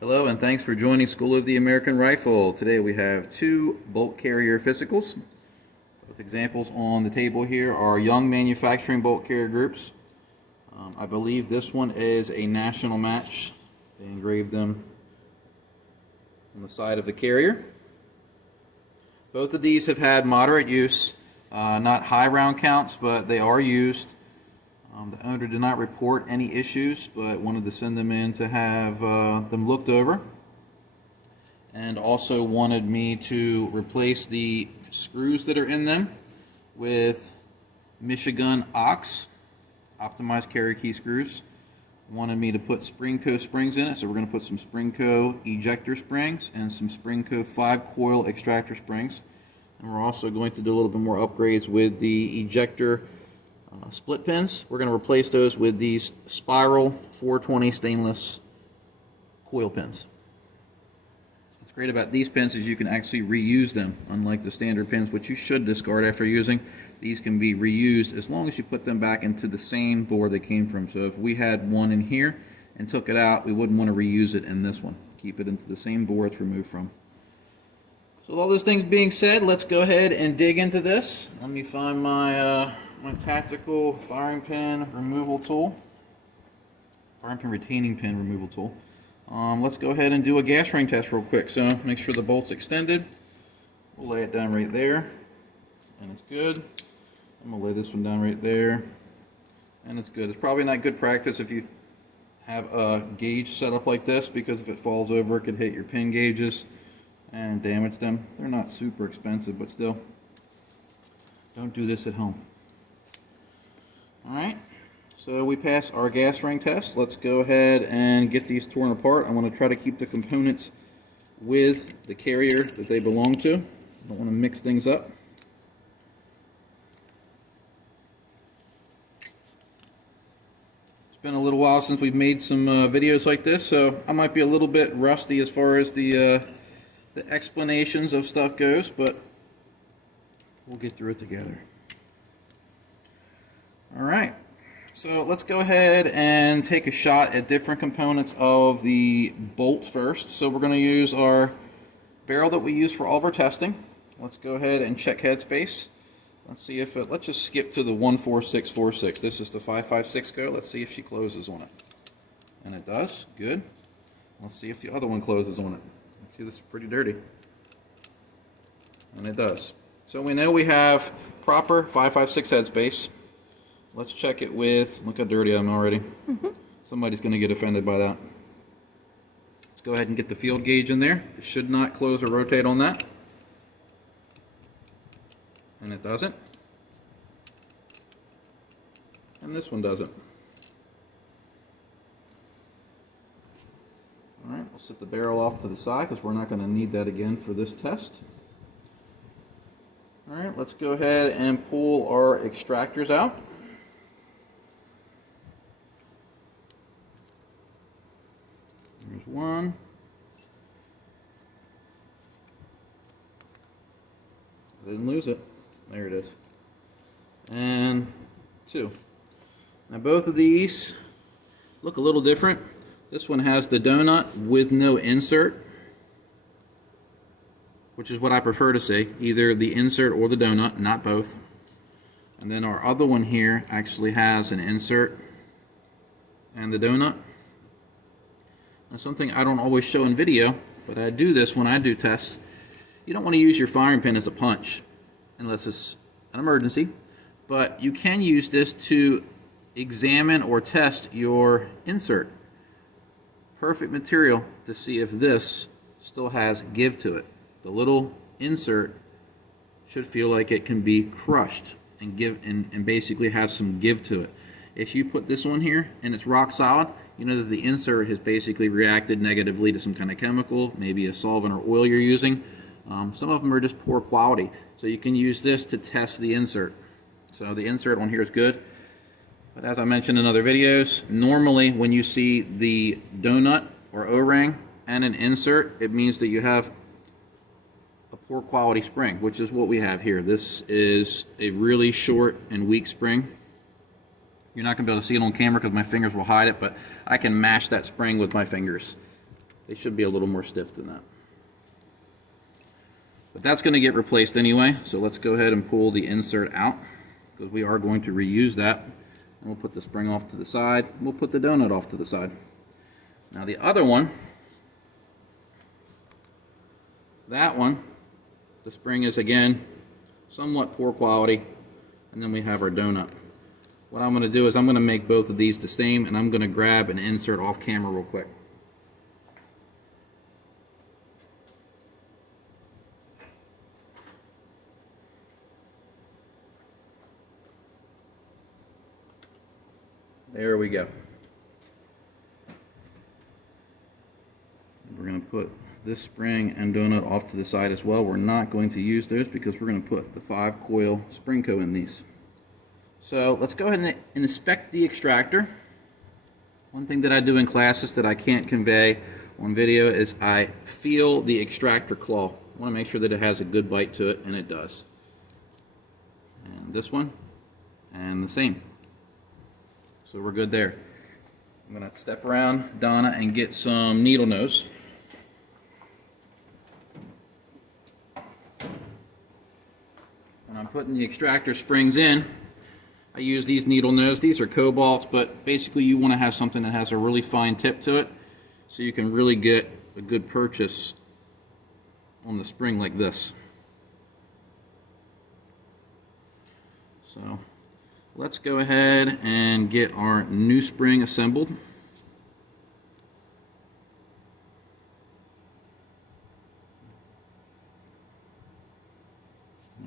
Hello and thanks for joining School of the American Rifle. Today we have two bolt carrier physicals. Both examples on the table here are young manufacturing bolt carrier groups. I believe this one is a national match. They engraved them on the side of the carrier. Both of these have had moderate use, not high round counts, but they are used. The owner did not report any issues, but wanted to send them in to have them looked over, and also wanted me to replace the screws that are in them with Michigan Ox optimized carrier key screws. Wanted me to put Springco springs in it, so we're going to put some Springco ejector springs and some Springco 5-coil extractor springs. And we're also going to do a little bit more upgrades with the ejector split pins. We're going to replace those with these spiral 420 stainless coil pins. What's great about these pins is you can actually reuse them, unlike the standard pins, which you should discard after using. These can be reused as long as you put them back into the same bore they came from. So if we had one in here and took it out, we wouldn't want to reuse it in this one. Keep it into the same bore it's removed from. So with all those things being said, let's go ahead and dig into this. Let me find my tactical firing pin removal tool, firing pin retaining pin removal tool. Let's go ahead and do a gas ring test real quick. So make sure the bolt's extended. We'll lay it down right there, and it's good. I'm gonna lay this one down right there, and it's good. It's probably not good practice if you have a gauge set up like this, because if it falls over, it could hit your pin gauges and damage them. They're not super expensive, but still, don't do this at home. Alright, so we passed our gas ring test. Let's go ahead and get these torn apart. I want to try to keep the components with the carrier that they belong to. I don't want to mix things up. It's been a little while since we've made some videos like this, so I might be a little bit rusty as far as the explanations of stuff goes, but we'll get through it together. Alright, so let's go ahead and take a shot at different components of the bolt first. So we're going to use our barrel that we use for all of our testing. Let's go ahead and check headspace. Let's see if let's just skip to the 14646. This is the 556 go. Let's see if she closes on it. And it does. Good. Let's see if the other one closes on it. See, this is pretty dirty. And it does. So we know we have proper 556 headspace. Let's check it with, look how dirty I am already. Somebody's going to get offended by that. Let's go ahead and get the field gauge in there. It should not close or rotate on that. And it doesn't. And this one doesn't. Alright, we'll set the barrel off to the side because we're not going to need that again for this test. Alright, let's go ahead and pull our extractors out. There's one. I didn't lose it. There it is. And two. Now both of these look a little different. This one has the donut with no insert, which is what I prefer to see. Either the insert or the donut, not both. And then our other one here actually has an insert and the donut. Now, something I don't always show in video, but I do this when I do tests. You don't want to use your firing pin as a punch unless it's an emergency, but you can use this to examine or test your insert. Perfect material to see if this still has give to it. The little insert should feel like it can be crushed and give and basically have some give to it. If you put this one here and it's rock solid, you know that the insert has basically reacted negatively to some kind of chemical, maybe a solvent or oil you're using. Some of them are just poor quality. So you can use this to test the insert. So the insert on here is good. But as I mentioned in other videos, normally when you see the donut or O-ring and an insert, it means that you have a poor quality spring, which is what we have here. This is a really short and weak spring. You're not going to be able to see it on camera because my fingers will hide it, but I can mash that spring with my fingers. They should be a little more stiff than that. But that's going to get replaced anyway, so let's go ahead and pull the insert out, because we are going to reuse that. And we'll put the spring off to the side. We'll put the donut off to the side. Now the other one, that one, the spring is again somewhat poor quality, and then we have our donut. What I'm going to do is I'm going to make both of these the same, and I'm going to grab an insert off camera real quick. There we go. We're going to put this spring and donut off to the side as well. We're not going to use those because we're going to put the 5-coil spring co in these. So let's go ahead and inspect the extractor. One thing that I do in classes that I can't convey on video is I feel the extractor claw. I want to make sure that it has a good bite to it, and it does. And this one, and the same. So we're good there. I'm going to step around Donna and get some needle nose. When I'm putting the extractor springs in, I use these needle nose. These are cobalts, but basically you want to have something that has a really fine tip to it so you can really get a good purchase on the spring like this. So let's go ahead and get our new spring assembled.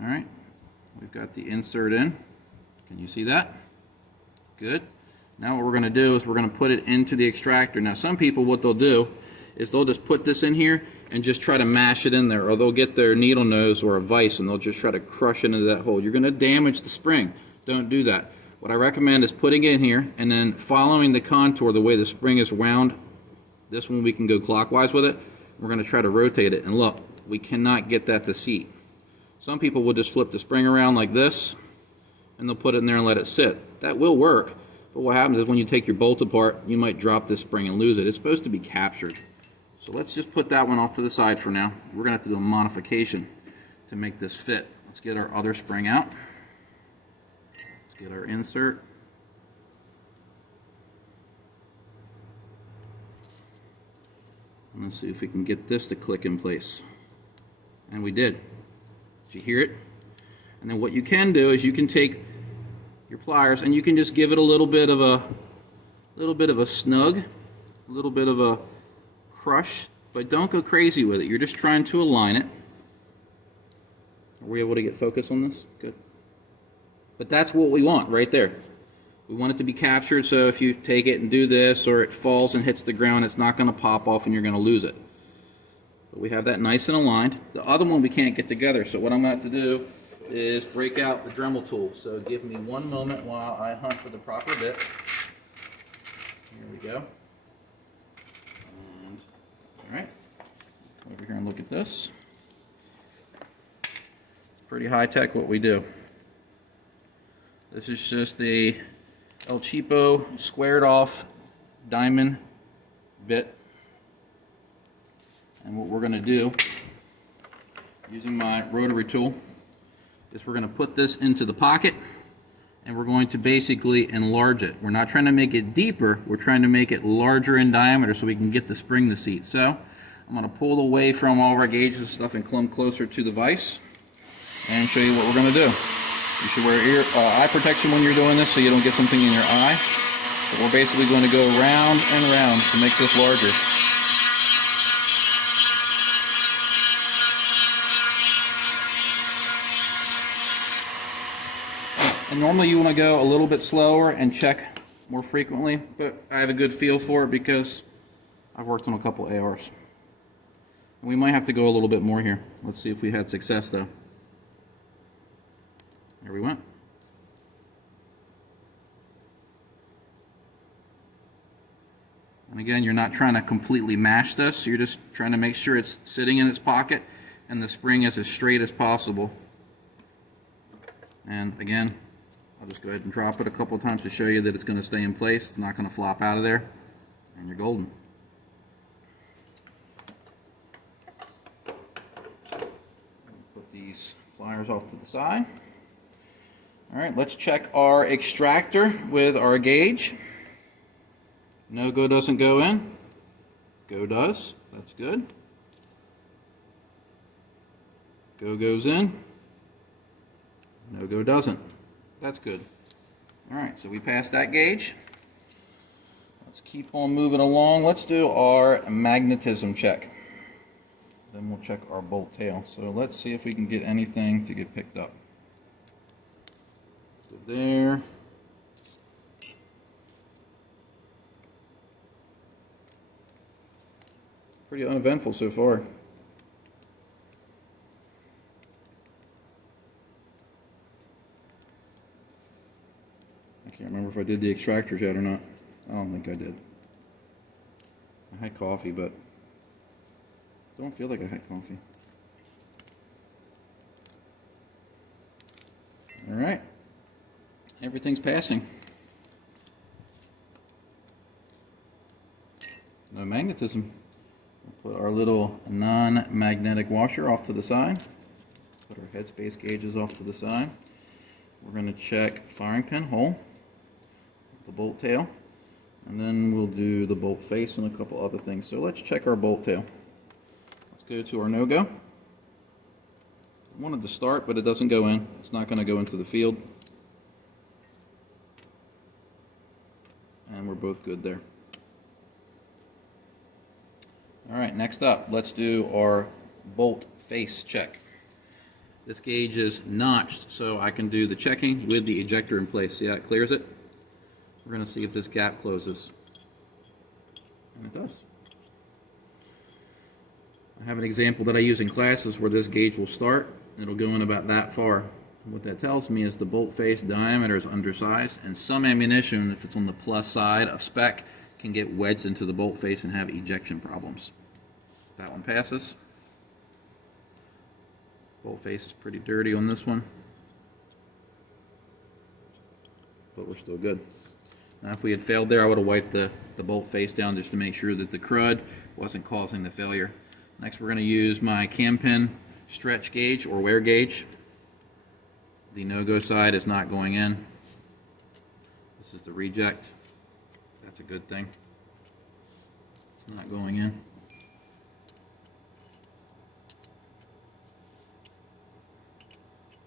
All right, we've got the insert in. Can you see that? Good. Now what we're going to do is we're going to put it into the extractor. Now some people, what they'll do is they'll just put this in here and just try to mash it in there, or they'll get their needle nose or a vise and they'll just try to crush it into that hole. You're going to damage the spring. Don't do that. What I recommend is putting it in here and then following the contour the way the spring is wound. This one we can go clockwise with it. We're going to try to rotate it, and look, we cannot get that to seat. Some people will just flip the spring around like this and they'll put it in there and let it sit. That will work, but what happens is when you take your bolt apart, you might drop this spring and lose it. It's supposed to be captured. So let's just put that one off to the side for now. We're going to have to do a modification to make this fit. Let's get our other spring out. Let's get our insert. And let's see if we can get this to click in place. And we did. Did you hear it? And then what you can do is you can take your pliers and you can just give it a little bit of a snug, a little bit of a crush, but don't go crazy with it. You're just trying to align it. Are we able to get focus on this? Good. But that's what we want right there. We want it to be captured, so if you take it and do this or it falls and hits the ground, it's not going to pop off and you're going to lose it. But we have that nice and aligned. The other one we can't get together, so what I'm going to have to do is break out the Dremel tool. So give me one moment while I hunt for the proper bit. Here we go. And, all right, come over here and look at this. Pretty high tech what we do. This is just a El Cheapo squared off diamond bit. And what we're going to do, using my rotary tool, is we're going to put this into the pocket and we're going to basically enlarge it. We're not trying to make it deeper, we're trying to make it larger in diameter so we can get the spring to seat. So I'm going to pull away from all of our gauges and stuff and come closer to the vise and show you what we're going to do. You should wear eye protection when you're doing this so you don't get something in your eye. But we're basically going to go round and round to make this larger. And normally you want to go a little bit slower and check more frequently, but I have a good feel for it because I've worked on a couple ARs. And we might have to go a little bit more here. Let's see if we had success though. There we went. And again, you're not trying to completely mash this, you're just trying to make sure it's sitting in its pocket and the spring is as straight as possible. And again, I'll just go ahead and drop it a couple of times to show you that it's going to stay in place. It's not going to flop out of there, and you're golden. these pliers off to the side. All right, let's check our extractor with our gauge. No go doesn't go in. Go does. That's good. Go goes in. No go doesn't. That's good. All right, so we passed that gauge. Let's keep on moving along. Let's do our magnetism check. Then we'll check our bolt tail. So let's see if we can get anything to get picked up. So there. Pretty uneventful so far. I can't remember if I did the extractors yet or not. I don't think I did. I had coffee, but don't feel like I had coffee. All right. Everything's passing. No magnetism. We'll put our little non-magnetic washer off to the side. Put our headspace gauges off to the side. We're going to check firing pin hole, the bolt tail, and then we'll do the bolt face and a couple other things. So let's check our bolt tail. Let's go to our no-go. I wanted to start, but it doesn't go in. It's not going to go into the field. And we're both good there. All right, next up, let's do our bolt face check. This gauge is notched, so I can do the checking with the ejector in place. See how it clears it? We're going to see if this gap closes. And it does. I have an example that I use in classes where this gauge will start. It'll go in about that far. What that tells me is the bolt face diameter is undersized, and some ammunition, if it's on the plus side of spec, can get wedged into the bolt face and have ejection problems. That one passes. Bolt face is pretty dirty on this one, but we're still good. Now if we had failed there, I would have wiped the bolt face down just to make sure that the crud wasn't causing the failure. Next we're going to use my cam pin stretch gauge or wear gauge. The no-go side is not going in. This is the reject. That's a good thing. It's not going in.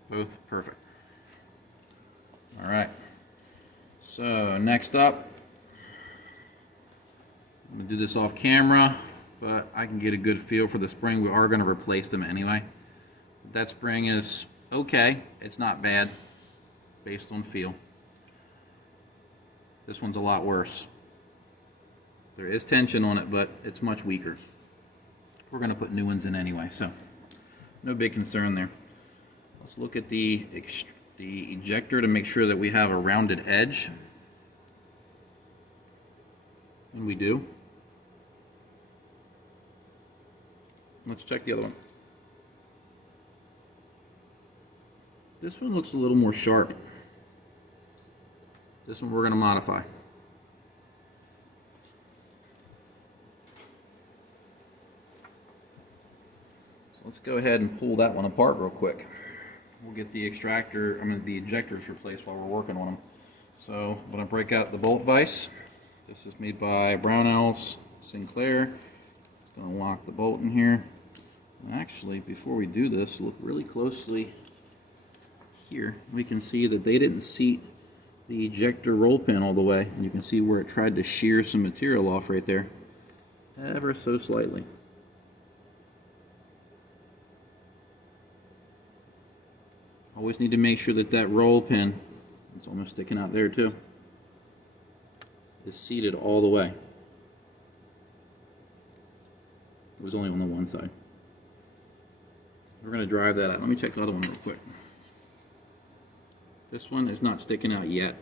Both perfect. All right. So next up, I'm going to do this off camera, but I can get a good feel for the spring. We are going to replace them anyway. That spring is okay. It's not bad based on feel. This one's a lot worse. There is tension on it, but it's much weaker. We're going to put new ones in anyway, so no big concern there. Let's look at the ejector to make sure that we have a rounded edge. And we do. Let's check the other one. This one looks a little more sharp. This one we're going to modify. So let's go ahead and pull that one apart real quick. We'll get the the ejectors replaced while we're working on them. So I'm going to break out the bolt vise. This is made by Brownells Sinclair. It's going to lock the bolt in here. And actually, before we do this, look really closely here. We can see that they didn't seat the ejector roll pin all the way. And you can see where it tried to shear some material off right there, ever so slightly. Always need to make sure that that roll pin, it's almost sticking out there too, is seated all the way. It was only on the one side. We're going to drive that out. Let me check the other one real quick. This one is not sticking out yet.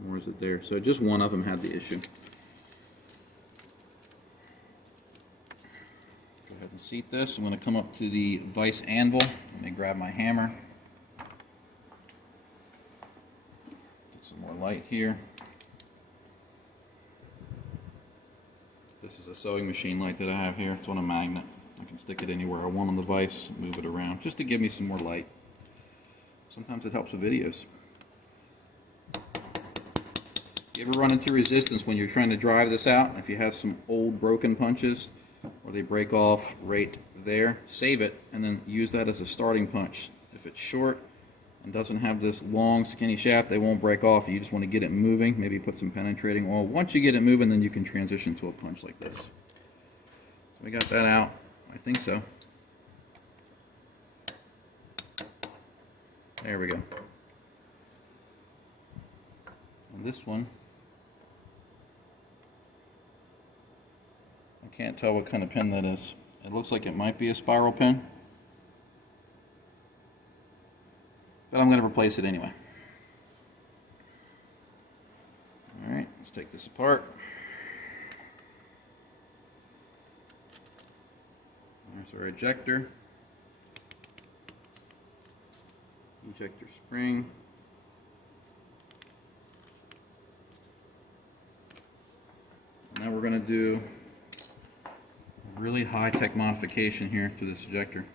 Nor is it there. So just one of them had the issue. Go ahead and seat this. I'm going to come up to the vise anvil. Let me grab my hammer. Get some more light here. This is a sewing machine light that I have here. It's on a magnet. I can stick it anywhere I want on the vise, move it around, just to give me some more light. Sometimes it helps with videos. You ever run into resistance when you're trying to drive this out? If you have some old broken punches or they break off right there, save it and then use that as a starting punch. If it's short and doesn't have this long skinny shaft, they won't break off. You just want to get it moving, maybe put some penetrating oil. Once you get it moving, then you can transition to a punch like this. So we got that out. I think so. There we go. And this one, I can't tell what kind of pin that is. It looks like it might be a spiral pin, but I'm going to replace it anyway. Alright, let's take this apart. There's our ejector. Ejector spring. Now we're going to do a really high-tech modification here to this ejector.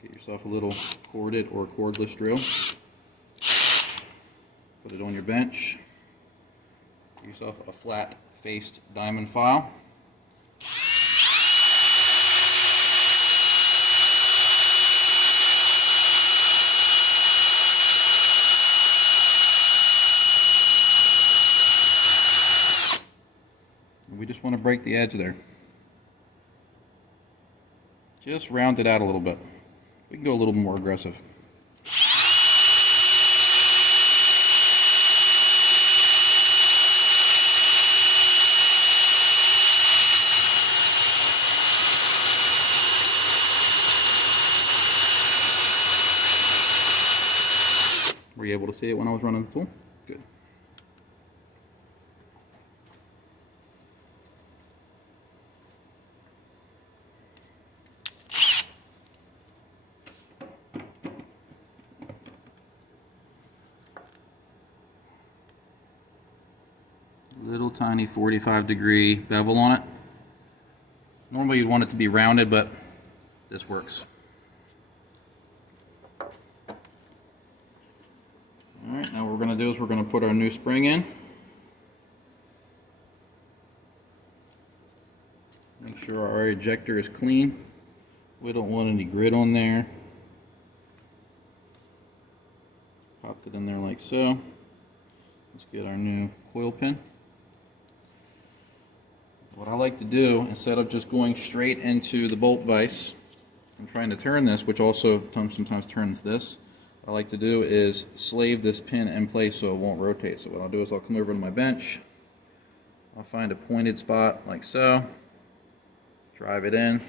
Get yourself a little corded or cordless drill. Put it on your bench. Get yourself a flat-faced diamond file. We just want to break the edge there. Just round it out a little bit. We can go a little more aggressive. Were you able to see it when I was running the tool? Good. Little tiny 45-degree bevel on it. Normally you'd want it to be rounded, but this works. Alright, now what we're going to do is we're going to put our new spring in. Make sure our ejector is clean. We don't want any grit on there. Popped it in there like so. Let's get our new coil pin. What I like to do, instead of just going straight into the bolt vise and trying to turn this, which also sometimes turns this, what I like to do is slave this pin in place so it won't rotate. So what I'll do is I'll come over to my bench, I'll find a pointed spot like so, drive it in,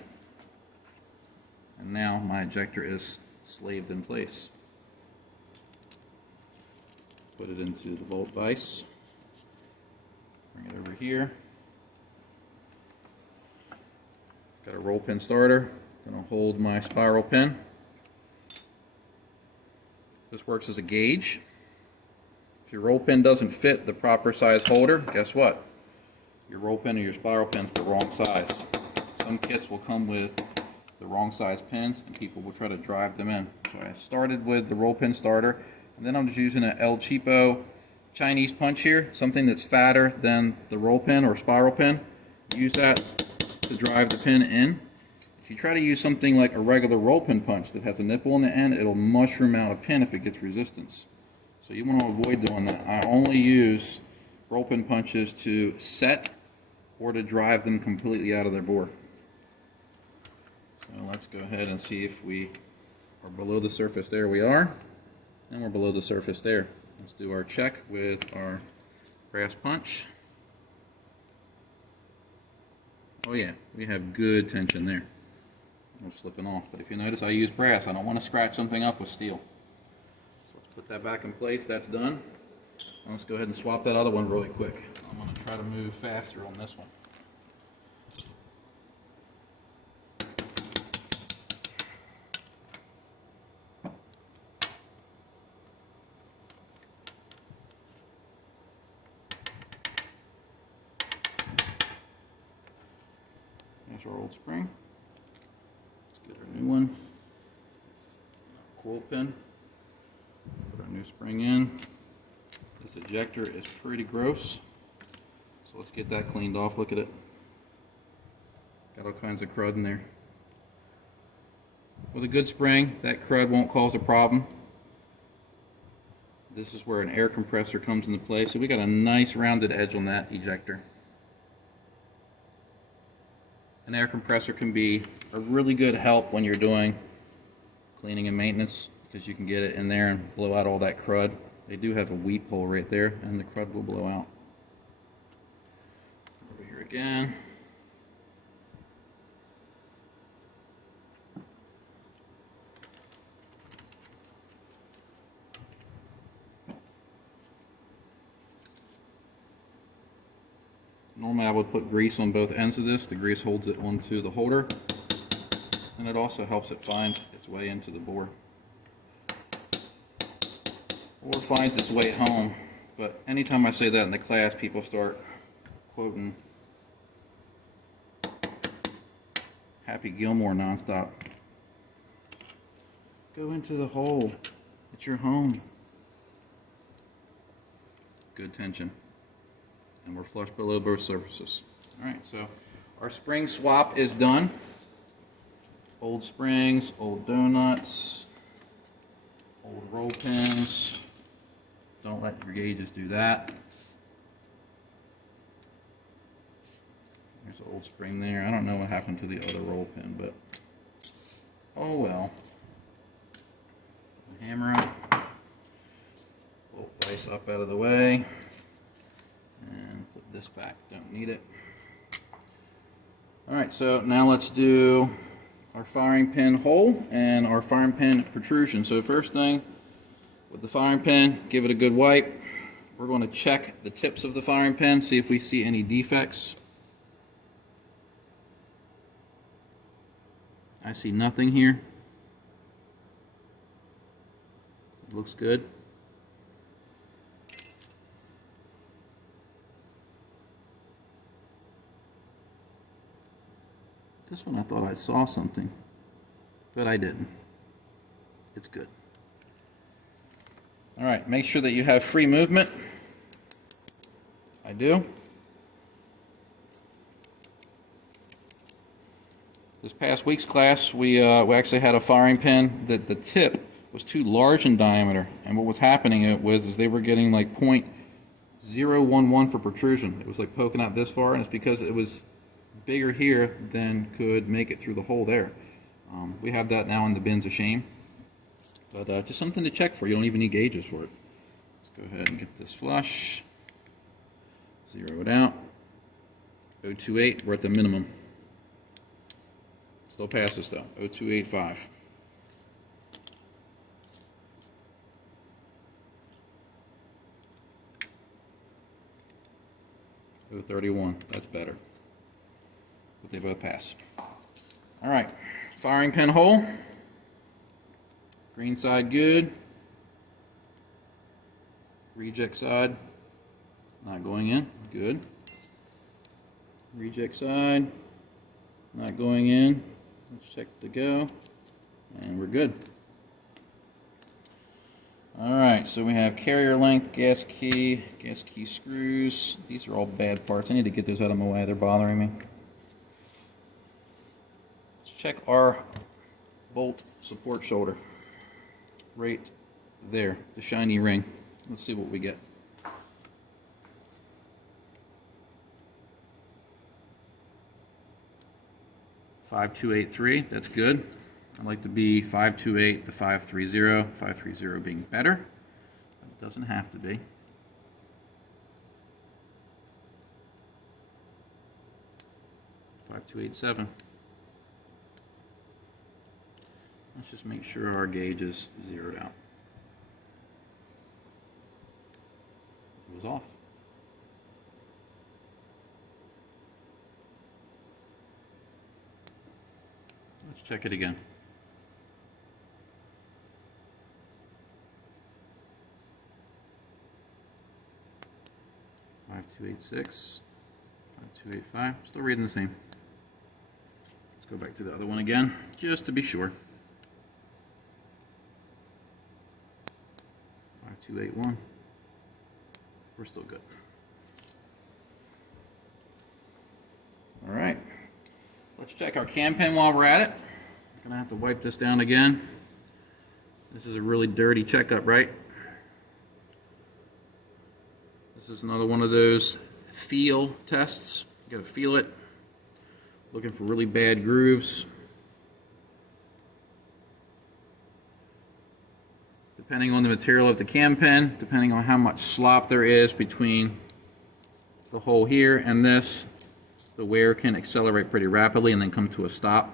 and now my ejector is slaved in place. Put it into the bolt vise, bring it over here. Got a roll pin starter. Gonna hold my spiral pin. This works as a gauge. If your roll pin doesn't fit the proper size holder, guess what? Your roll pin or your spiral pin's the wrong size. Some kits will come with the wrong size pins and people will try to drive them in. So I started with the roll pin starter, and then I'm just using an El Cheapo Chinese punch here, something that's fatter than the roll pin or spiral pin. Use that to drive the pin in. If you try to use something like a regular roll pin punch that has a nipple on the end, it'll mushroom out a pin if it gets resistance. So you want to avoid doing that. I only use roll pin punches to set or to drive them completely out of their bore. So let's go ahead and see if we are below the surface. There we are. And we're below the surface there. Let's do our check with our brass punch. Oh yeah, we have good tension there. We're slipping off, but if you notice I use brass. I don't want to scratch something up with steel. So let's put that back in place. That's done. Now let's go ahead and swap that other one really quick. I'm going to try to move faster on this one. There's our old spring. Get our new one. Coil pin. Put our new spring in. This ejector is pretty gross, so let's get that cleaned off. Look at it. Got all kinds of crud in there. With a good spring, that crud won't cause a problem. This is where an air compressor comes into play, so we got a nice rounded edge on that ejector. An air compressor can be a really good help when you're doing cleaning and maintenance, because you can get it in there and blow out all that crud. They do have a weep hole right there, and the crud will blow out. Over here again. Normally I would put grease on both ends of this. The grease holds it onto the holder, and it also helps it find its way into the bore. Or finds its way home. But anytime I say that in the class, people start quoting Happy Gilmore nonstop. Go into the hole. It's your home. Good tension. And we're flush below both surfaces. Alright, so our spring swap is done. Old springs, old donuts, old roll pins. Don't let your gauges do that. There's an old spring there. I don't know what happened to the other roll pin, but oh well. Hammer up. Pull Vise up out of the way. And put this back. Don't need it. Alright, so now let's do our firing pin hole and our firing pin protrusion. So first thing, with the firing pin, give it a good wipe. We're going to check the tips of the firing pin, see if we see any defects. I see nothing here. It looks good. This one I thought I saw something, but I didn't. It's good. All right, make sure that you have free movement. I do. This past week's class, we actually had a firing pin that the tip was too large in diameter, and what was happening is they were getting like 0.011 for protrusion. It was like poking out this far, and it's because it was bigger here than could make it through the hole there. We have that now in the bins of shame. But just something to check for. You don't even need gauges for it. Let's go ahead and get this flush. Zero it out. 0.228, we're at the minimum. Still passes though, 0.285. .031, that's better. But they both pass. All right, firing pin hole. Green side good. Reject side not going in. Good. Reject side not going in. Let's check the go. And we're good. Alright, so we have carrier length, gas key screws. These are all bad parts. I need to get those out of my way. They're bothering me. Let's check our bolt support shoulder. Right there, the shiny ring. Let's see what we get. .5283, that's good. I'd like to be 528 to 530, 530 being better, but it doesn't have to be. .5287. Let's just make sure our gauge is zeroed out. It was off. Let's check it again. .5286, .5285. Still reading the same. Let's Go back to the other one again, just to be sure. 5281. We're still good. All right. Let's check our cam pin while we're at it. I'm gonna have to wipe this down again. This is a really dirty checkup, right? This is another one of those feel tests. You gotta feel it. Looking for really bad grooves. Depending on the material of the cam pin, depending on how much slop there is between the hole here and this, the wear can accelerate pretty rapidly and then come to a stop.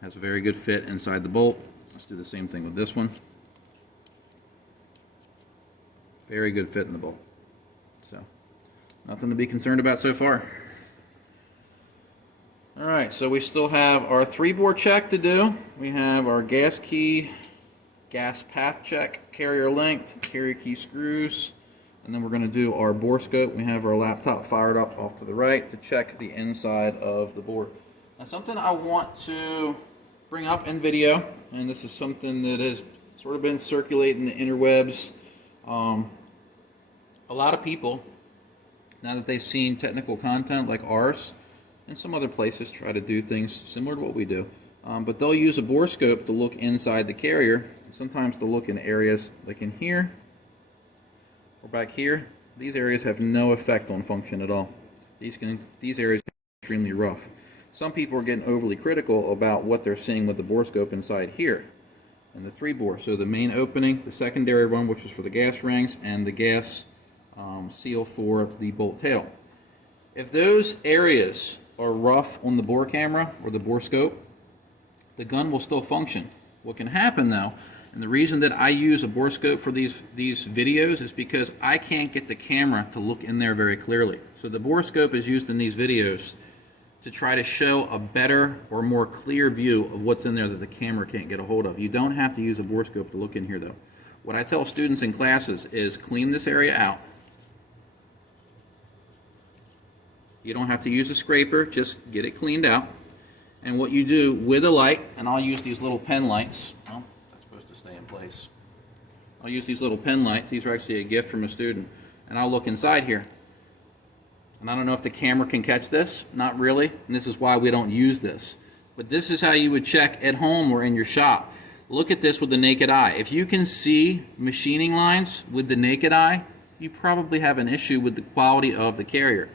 Has a very good fit inside the bolt. Let's do the same thing with this one. Very good fit in the bolt. So, nothing to be concerned about so far. All right, so we still have our 3-bore check to do. We have our gas key, gas path check, carrier length, carrier key screws, and then we're going to do our Borescope. We have our laptop fired up off to the right to check the inside of the bore. Now, something I want to bring up in video, and this is something that has sort of been circulating the interwebs. A lot of people, now that they've seen technical content like ours, and some other places try to do things similar to what we do, but they'll use a Borescope to look inside the carrier. Sometimes they'll look in areas like in here or back here. These areas have no effect on function at all. These areas can be extremely rough. Some people are getting overly critical about what they're seeing with the Borescope inside here and the 3-bore. So the main opening, the secondary one, which is for the gas rings, and the gas seal for the bolt tail. If those areas are rough on the bore camera or the Borescope, the gun will still function. What can happen though, and the reason that I use a Borescope for these videos is because I can't get the camera to look in there very clearly. So the Borescope is used in these videos to try to show a better or more clear view of what's in there that the camera can't get a hold of. You don't have to use a Borescope to look in here though. What I tell students in classes is clean this area out. You don't have to use a scraper, just get it cleaned out. And what you do with a light, and I'll use these little pen lights. Well, that's supposed to stay in place. I'll use these little pen lights. These are actually a gift from a student. And I'll look inside here. And I don't know if the camera can catch this. Not really. And this is why we don't use this. But this is how you would check at home or in your shop. Look at this with the naked eye. If you can see machining lines with the naked eye, you probably have an issue with the quality of the carrier.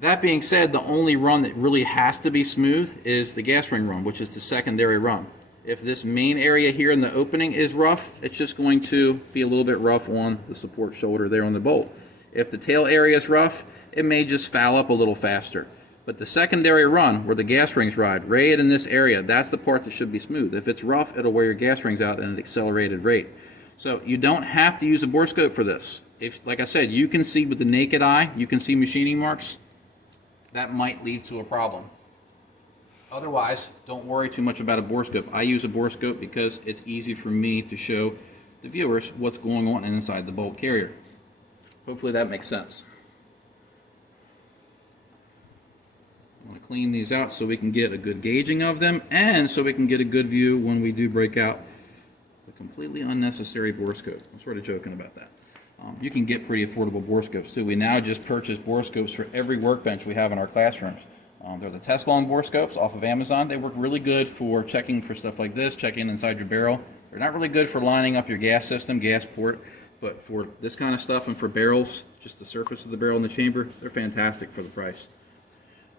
That being said, the only run that really has to be smooth is the gas ring run, which is the secondary run. If this main area here in the opening is rough, it's just going to be a little bit rough on the support shoulder there on the bolt. If the tail area is rough, it may just foul up a little faster. But the secondary run, where the gas rings ride, right in this area, that's the part that should be smooth. If it's rough, it'll wear your gas rings out at an accelerated rate. So you don't have to use a Borescope for this. If, like I said, you can see with the naked eye, you can see machining marks, that might lead to a problem. Otherwise, don't worry too much about a Borescope. I use a Borescope because it's easy for me to show the viewers what's going on inside the bolt carrier. Hopefully that makes sense. I'm going to clean these out so we can get a good gauging of them and so we can get a good view when we do break out the completely unnecessary Borescope. I'm sort of joking about that. You can get pretty affordable Borescopes too. We now just purchase Borescopes for every workbench we have in our classrooms. They're the Tesla Borescopes off of Amazon. They work really good for checking for stuff like this, checking inside your barrel. They're not really good for lining up your gas system, gas port, but for this kind of stuff and for barrels, just the surface of the barrel in the chamber, they're fantastic for the price.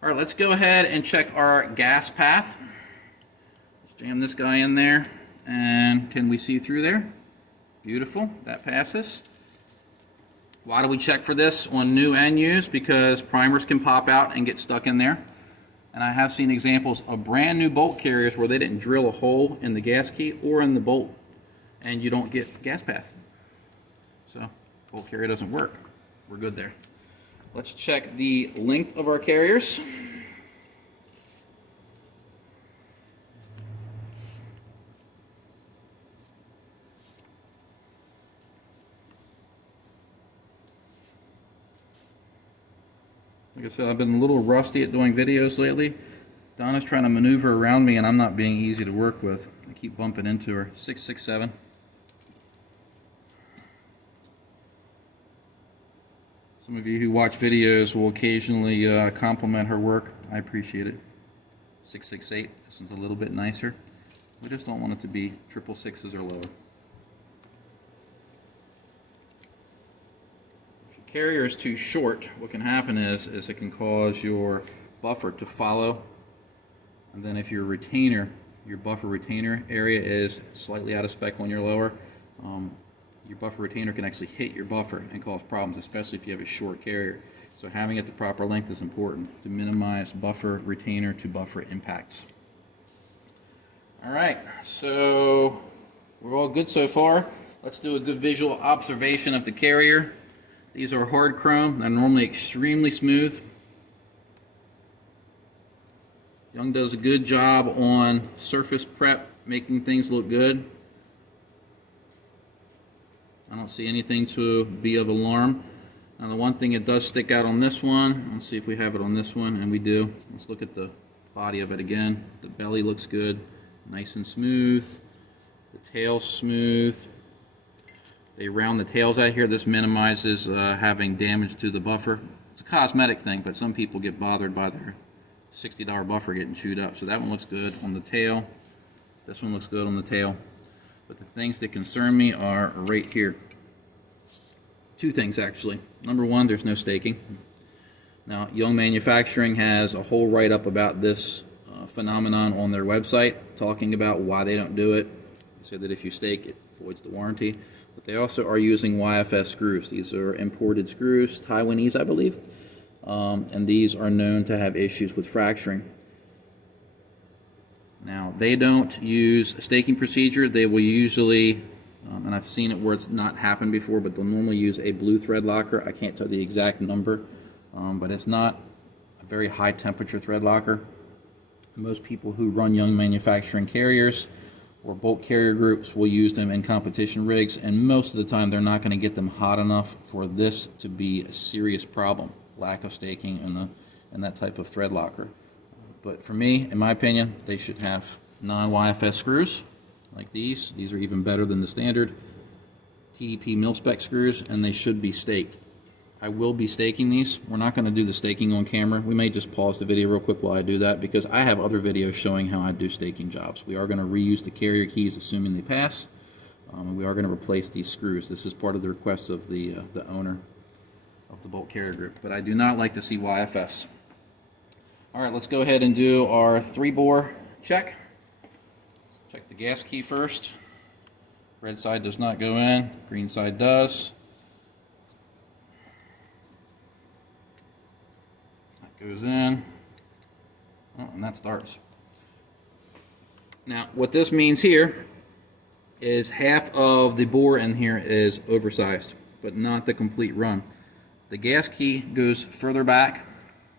All right, let's go ahead and check our gas path. Let's jam this guy in there, and can we see through there? Beautiful, that passes. Why do we check for this on new and used? Because primers can pop out and get stuck in there. And I have seen examples of brand new bolt carriers where they didn't drill a hole in the gas key or in the bolt, and you don't get gas path. So bolt carrier doesn't work. We're good there. Let's check the length of our carriers. Like I said, I've been a little rusty at doing videos lately. Donna's trying to maneuver around me and I'm not being easy to work with. I keep bumping into her. 667. Some of you who watch videos will occasionally compliment her work. I appreciate it. 668. This one's a little bit nicer. We just don't want it to be triple sixes or lower. Carrier is too short, what can happen is it can cause your buffer to follow, and then if your retainer, your buffer retainer area is slightly out of spec on your lower, your buffer retainer can actually hit your buffer and cause problems, especially if you have a short carrier. So having it the proper length is important to minimize buffer retainer to buffer impacts. Alright, so we're all good so far. Let's do a good visual observation of the carrier. These are hard chrome. They're normally extremely smooth. Young does a good job on surface prep, making things look good. I don't see anything to be of alarm. Now the one thing it does stick out on this one, let's see if we have it on this one, and we do. Let's look at the body of it again. The belly looks good, nice and smooth. The tail's smooth. They round the tails out here. This minimizes having damage to the buffer. It's a cosmetic thing, but some people get bothered by their $60 buffer getting chewed up. So that one looks good on the tail. This one looks good on the tail. But the things that concern me are right here. Two things actually. Number one, there's no staking. Now, Young Manufacturing has a whole write-up about this phenomenon on their website, talking about why they don't do it. They say that if you stake, it voids the warranty. But they also are using YFS screws. These are imported screws, Taiwanese, I believe, and these are known to have issues with fracturing. Now, they don't use a staking procedure. They will usually, and I've seen it where it's not happened before, but they'll normally use a blue thread locker. I can't tell the exact number, but it's not a very high temperature thread locker. Most people who run Young Manufacturing carriers or bulk carrier groups will use them in competition rigs, and most of the time they're not going to get them hot enough for this to be a serious problem, lack of staking and that type of thread locker. But for me, in my opinion, they should have non-YFS screws like these. These are even better than the standard TDP mil-spec screws, and they should be staked. I will be staking these. We're not going to do the staking on camera. We may just pause the video real quick while I do that, because I have other videos showing how I do staking jobs. We are going to reuse the carrier keys, assuming they pass, and we are going to replace these screws. This is part of the request of the owner of the bulk carrier group, but I do not like to see YFS. All right, let's go ahead and do our 3-bore check. Check the gas key first. Red side does not go in, green side does. Goes in, oh, and that starts. Now, what this means here is half of the bore in here is oversized, but not the complete run. The gas key goes further back.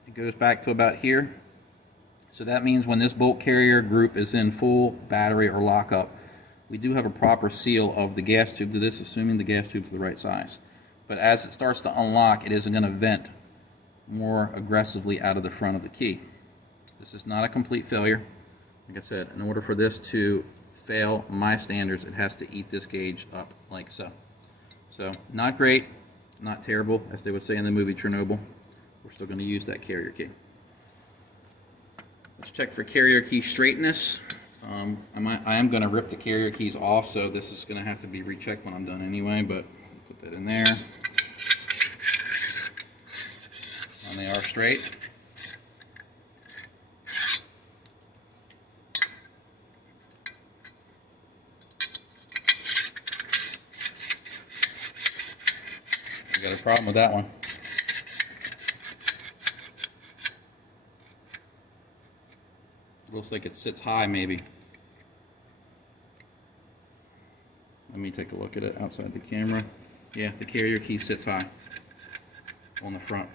It goes back to about here. So that means when this bolt carrier group is in full battery or lockup, we do have a proper seal of the gas tube to this, assuming the gas tube's the right size. But as it starts to unlock, it isn't going to vent more aggressively out of the front of the key. This is not a complete failure. Like I said, in order for this to fail my standards, it has to eat this gauge up like so. So not great, not terrible, as they would say in the movie Chernobyl. We're still going to use that carrier key. Let's check for carrier key straightness. I am going to rip the carrier keys off, so this is going to have to be rechecked when I'm done anyway, but put that in there. And they are straight. We got a problem with that one. Looks like it sits high, maybe. Let me take a look at it outside the camera. Yeah, the carrier key sits high on the front.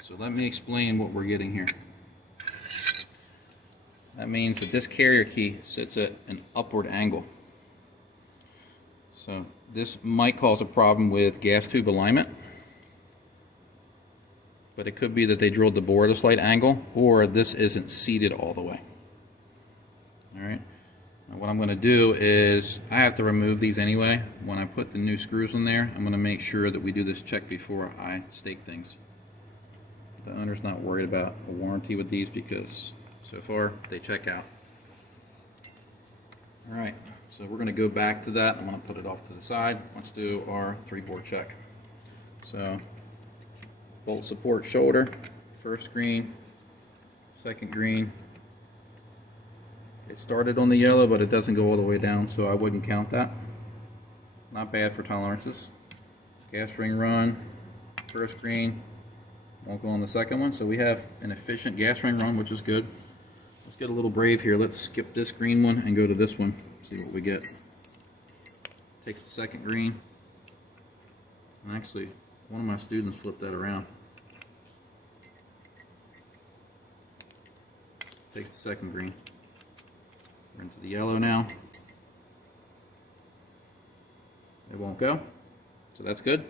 So let me explain what we're getting here. That means that this carrier key sits at an upward angle. So this might cause a problem with gas tube alignment. but it could be that they drilled the bore at a slight angle, or this isn't seated all the way. All right. Now what I'm going to do is, I have to remove these anyway. When I put the new screws in there, I'm going to make sure that we do this check before I stake things. The owner's not worried about a warranty with these because so far they check out. All right, so we're going to go back to that. I'm going to put it off to the side. Let's do our 3-bore check. So, bolt support shoulder, first green, second green. It started on the yellow, but it doesn't go all the way down, so I wouldn't count that. Not bad for tolerances. Gas ring run, first green, won't go on the second one, so we have an efficient gas ring run, which is good. Let's get a little brave here. Let's skip this green one and go to this one. See what we get. Takes the second green. And actually, one of my students flipped that around. Takes the second green. We're into the yellow now. It won't go. So that's good.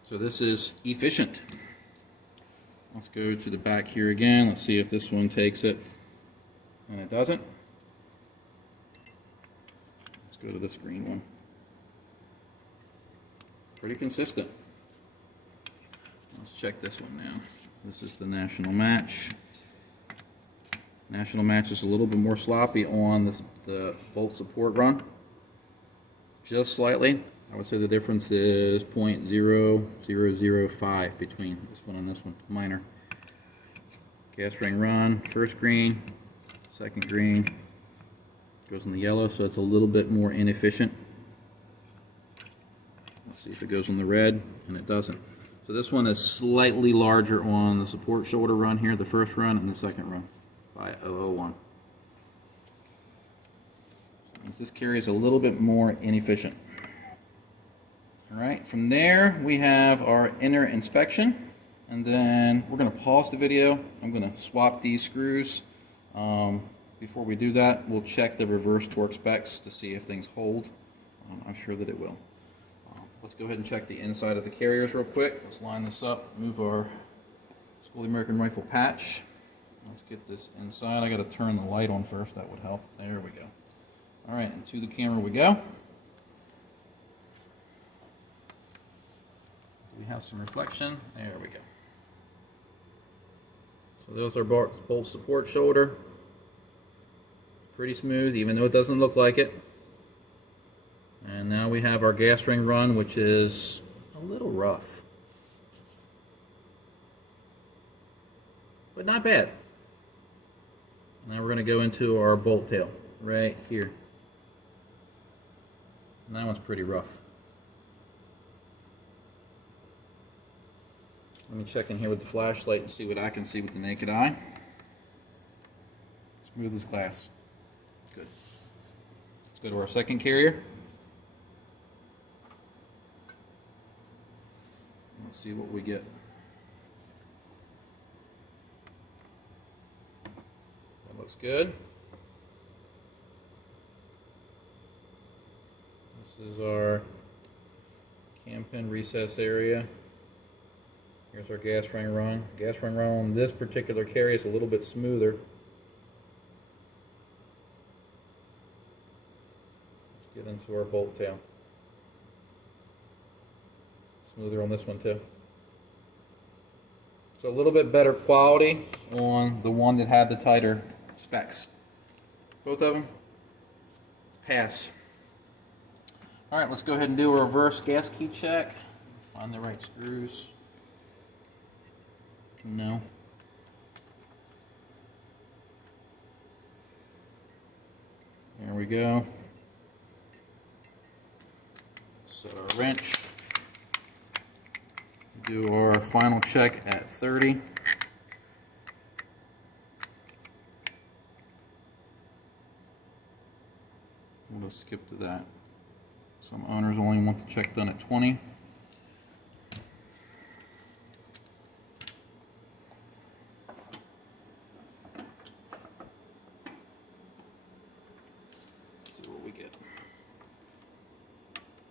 So this is efficient. Let's go to the back here again. Let's see if this one takes it. And it doesn't. Let's go to this green one. Pretty consistent. Let's check this one now. This is the national match. National match is a little bit more sloppy on the bolt support run. Just slightly. I would say the difference is 0.0005 between this one and this one, minor. Gas ring run, first green, second green, goes in the yellow, so it's a little bit more inefficient. Let's see if it goes in the red, and it doesn't. So this one is slightly larger on the support shoulder run here, the first run and the second run, by 0.001. So this carry is a little bit more inefficient. All right, from there we have our inner inspection, and then we're going to pause the video. I'm going to swap these screws. Before we do that, we'll check the reverse torque specs to see if things hold. I'm sure that it will. Let's go ahead and check the inside of the carriers real quick. Let's line this up, move our School of the American Rifle patch. Let's get this inside. I got to turn the light on first, that would help. There we go. All right, and to the camera we go. We have some reflection. There we go. So those are bolt support shoulder. Pretty smooth, even though it doesn't look like it. And now we have our gas ring run, which is a little rough, but not bad. Now we're going to go into our bolt tail right here. And that one's pretty rough. Let me check in here with the flashlight and see what I can see with the naked eye. Smooth as glass. Good. Let's go to our second carrier. Let's see what we get. That looks good. This is our cam pin recess area. Here's our gas ring run. Gas ring run on this particular carry is a little bit smoother. Let's get into our bolt tail. Smoother on this one too. So a little bit better quality on the one that had the tighter specs. Both of them pass. All right, let's go ahead and do a reverse gas key check. Find the right screws. No. There we go. Set our wrench. Do our final check at 30. We'll skip to that. Some owners only want the check done at 20. Let's see what we get.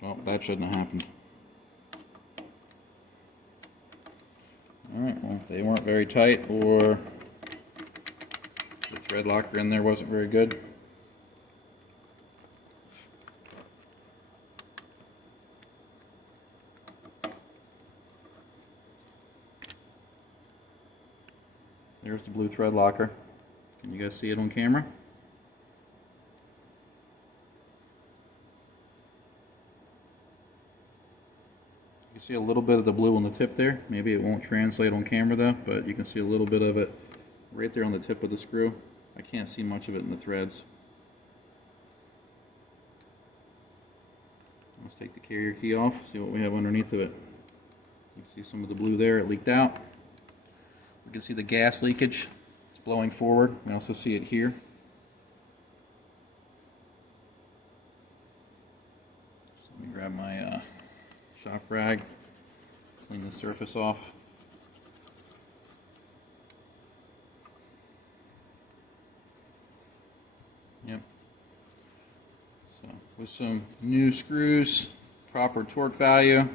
Oh, that shouldn't have happened. Alright, well, they weren't very tight, or the thread locker in there wasn't very good. There's the blue thread locker. Can you guys see it on camera? You can see a little bit of the blue on the tip there. Maybe it won't translate on camera though, but you can see a little bit of it right there on the tip of the screw. I can't see much of it in the threads. Let's take the carrier key off, see what we have underneath of it. You can see some of the blue there, it leaked out. We can see the gas leakage. It's blowing forward. We also see it here. So let me grab my shop rag, clean the surface off. Yep. So with some new screws, proper torque value.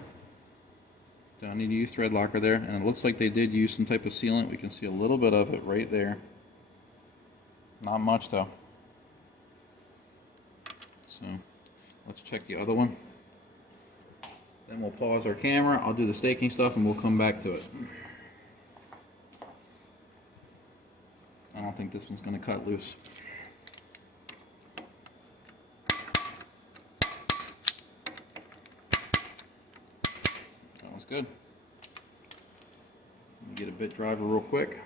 Don't need to use thread locker there, and it looks like they did use some type of sealant. We can see a little bit of it right there. Not much though. So let's check the other one. Then we'll pause our camera. I'll do the staking stuff and we'll come back to it. I don't think this one's going to cut loose. That was good. Let me get a bit driver real quick.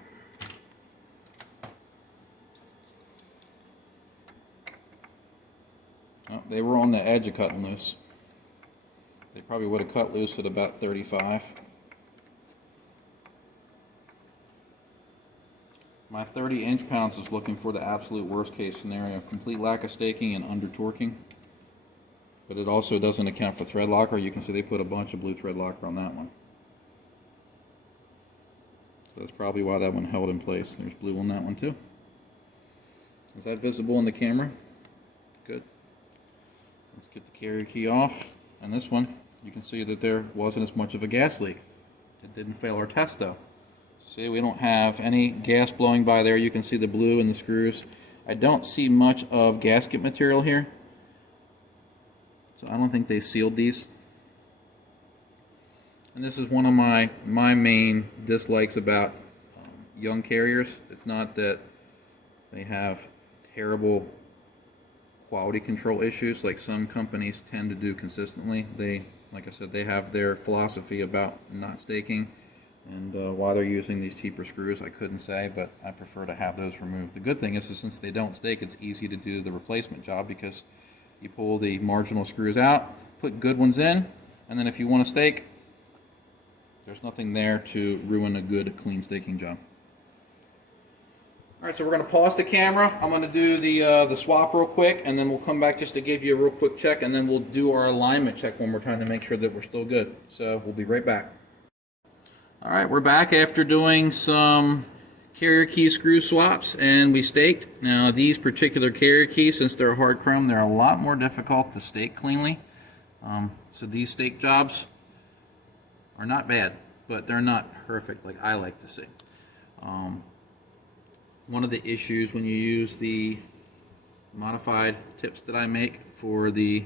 Oh, they were on the edge of cutting loose. They probably would have cut loose at about 35. My 30 inch-pounds is looking for the absolute worst case scenario. Complete lack of staking and under torquing. But it also doesn't account for thread locker. You can see they put a bunch of blue thread locker on that one. So that's probably why that one held in place. There's blue on that one too. Is that visible in the camera? Good. Let's get the carrier key off. And this one, you can see that there wasn't as much of a gas leak. It didn't fail our test though. See, we don't have any gas blowing by there. You can see the blue in the screws. I don't see much of gasket material here. So I don't think they sealed these. And this is one of my main dislikes about young carriers. It's not that they have terrible quality control issues like some companies tend to do consistently. They, like I said, they have their philosophy about not staking, and why they're using these cheaper screws I couldn't say, but I prefer to have those removed. The good thing is since they don't stake, it's easy to do the replacement job because you pull the marginal screws out, put good ones in, and then if you want to stake, there's nothing there to ruin a good clean staking job. Alright, so we're going to pause the camera. I'm going to do the swap real quick, and then we'll come back just to give you a real quick check, and then we'll do our alignment check one more time to make sure that we're still good. So we'll be right back. Alright, we're back after doing some carrier key screw swaps, and we staked. Now these particular carrier keys, since they're hard chrome, they're a lot more difficult to stake cleanly. So these stake jobs are not bad, but they're not perfect like I like to see. One of the issues when you use the modified tips that I make for the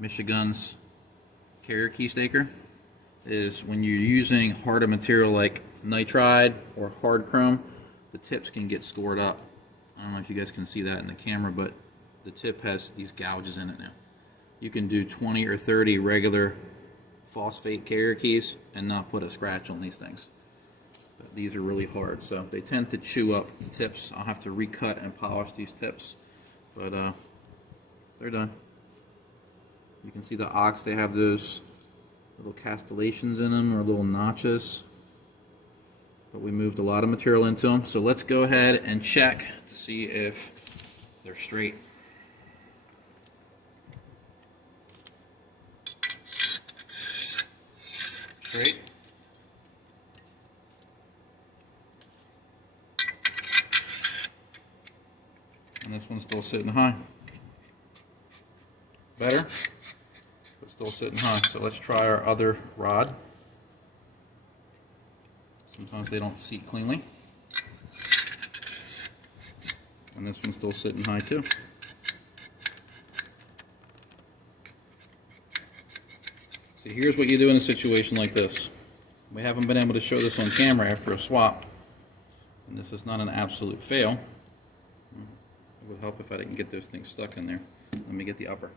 Michigan's carrier key staker is when you're using harder material like nitride or hard chrome, the tips can get scored up. I don't know if you guys can see that in the camera, but the tip has these gouges in it now. You can do 20 or 30 regular phosphate carrier keys and not put a scratch on these things. But these are really hard, so they tend to chew up the tips. I'll have to recut and polish these tips, but they're done. You can see the ox, they have those little castellations in them, or little notches, but we moved a lot of material into them. So let's go ahead and check to see if they're straight. Straight. And this one's still sitting high. Better, but still sitting high. So let's try our other rod. Sometimes they don't seat cleanly. And this one's still sitting high too. So here's what you do in a situation like this. We haven't been able to show this on camera after a swap. And this is not an absolute fail. It would help if I didn't get those things stuck in there. Let me get the upper.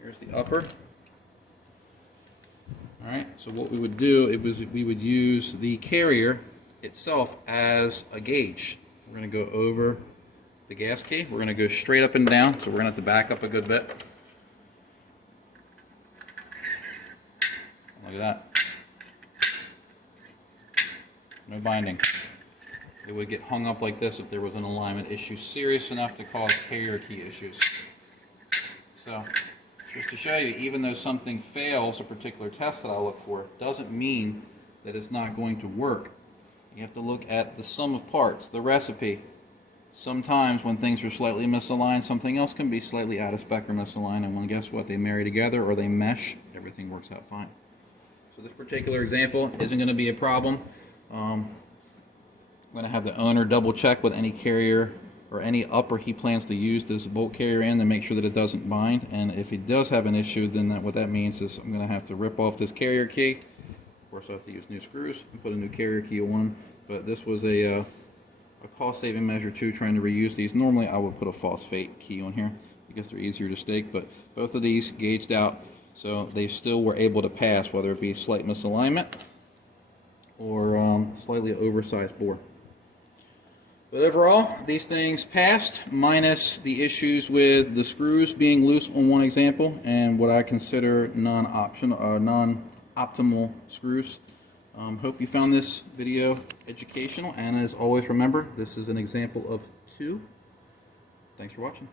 Here's the upper. Alright, so what we would do is we would use the carrier itself as a gauge. We're going to go over the gas key. We're going to go straight up and down, so we're going to have to back up a good bit. Look at that. No binding. It would get hung up like this if there was an alignment issue serious enough to cause carrier key issues. So, just to show you, even though something fails a particular test that I look for, doesn't mean that it's not going to work. You have to look at the sum of parts, the recipe. Sometimes when things are slightly misaligned, something else can be slightly out of spec or misaligned, and when guess what, they marry together or they mesh, everything works out fine. So this particular example isn't going to be a problem. I'm going to have the owner double check with any carrier or any upper he plans to use this bolt carrier in to make sure that it doesn't bind. And if he does have an issue, then what that means is I'm going to have to rip off this carrier key. Of course, I have to use new screws and put a new carrier key on. But this was a cost-saving measure too, trying to reuse these. Normally, I would put a phosphate key on here because they're easier to stake. But both of these gauged out, so they still were able to pass, whether it be slight misalignment or slightly oversized bore. But overall, these things passed, minus the issues with the screws being loose on one example and what I consider non-optimal screws. Hope you found this video educational, and as always, remember, this is an example of 2. Thanks for watching.